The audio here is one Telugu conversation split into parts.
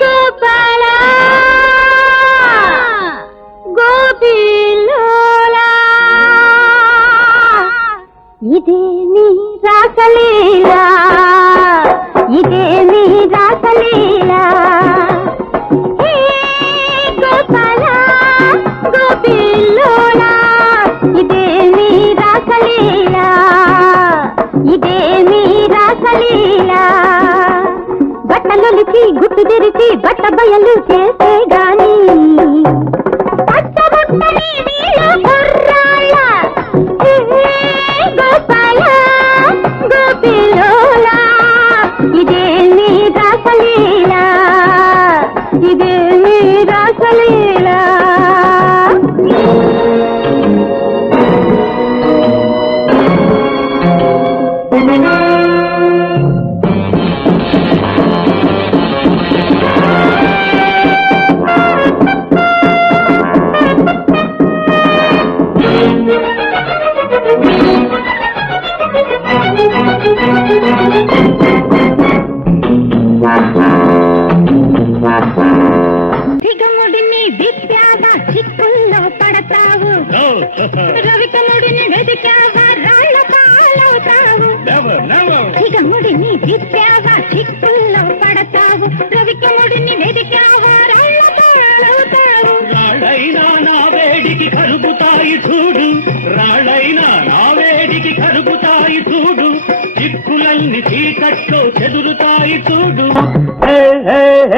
గోపాల! ఇదే నీ రాసలీలా! బట్టలొలిచి గుట్టు తెరిచి బట్ట బయలు చేస్తే గాని. పట్టబుట్టని వీళ్ళు రాసలీలా. రవికముడిని వెతికావా రాళ్ళ పాలవుతావు దిగముడిని విద్యావా చిక్కుల్లో పడతావు. రవికముడిని వెతికావా రాళ్ళ పాలవుతావు రాళ్ళైనా నా వేడికి కరుగుతాయి చూడు. రాళ్ళైనా నా వేడికి కరుగుతాయి చూడు. చిక్కులన్నీ చీకట్లో చెదురుతాయి చూడు. గోపాల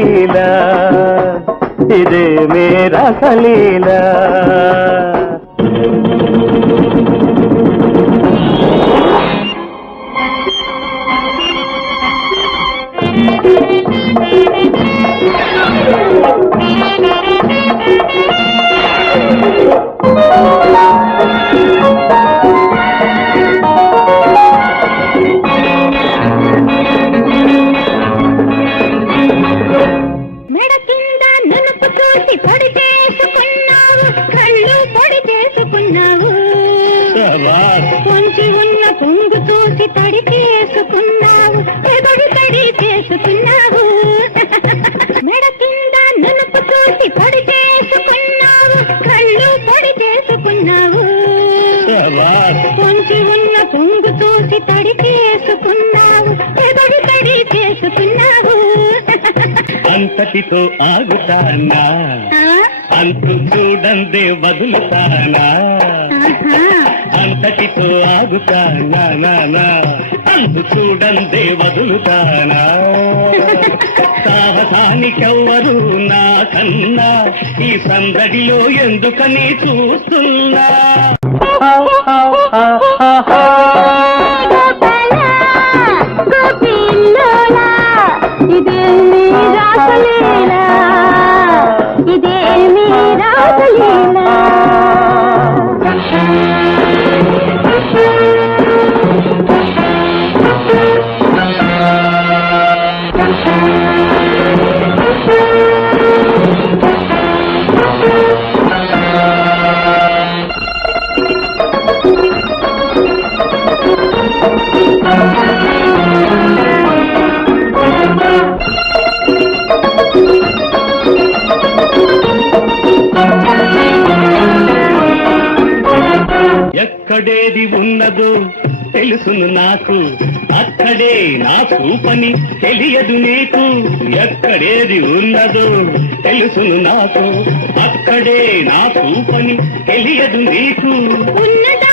రాసలీల ఇదే మీ Thank you. చేసుకున్నావు పొంచి ఉన్న కొంగు చూసి తడి చేసుకున్నావు. ఎదడి తడి చేసుకున్నావు. మెడ కింద నునుపు చూసి పొడి చేసుకున్నావు. కళ్ళు పొడి చేసుకున్నావు. పొంచి ఉన్న కొంగు చూసి తడి చేసుకున్నావు. ఎదడి తడి చేసుకున్నావు. అంతటితో ఆగుతానా? అంతు చూడందే వదులుతానా. అంతటితో ఆగుతానా అందు నా. చూడందే వదులుతానా సాహసానికెవ్వరు నా కన్నా ఈ సందడిలో ఎందుకని చూస్తున్నా? ఎక్కడేది ఉన్నదో తెలుసును నాకు. అక్కడే నా చూపని తెలియదు నీకు. ఎక్కడేది ఉన్నదో తెలుసును నాకు. అక్కడే నా చూపని తెలియదు నీకు. ఉన్నదా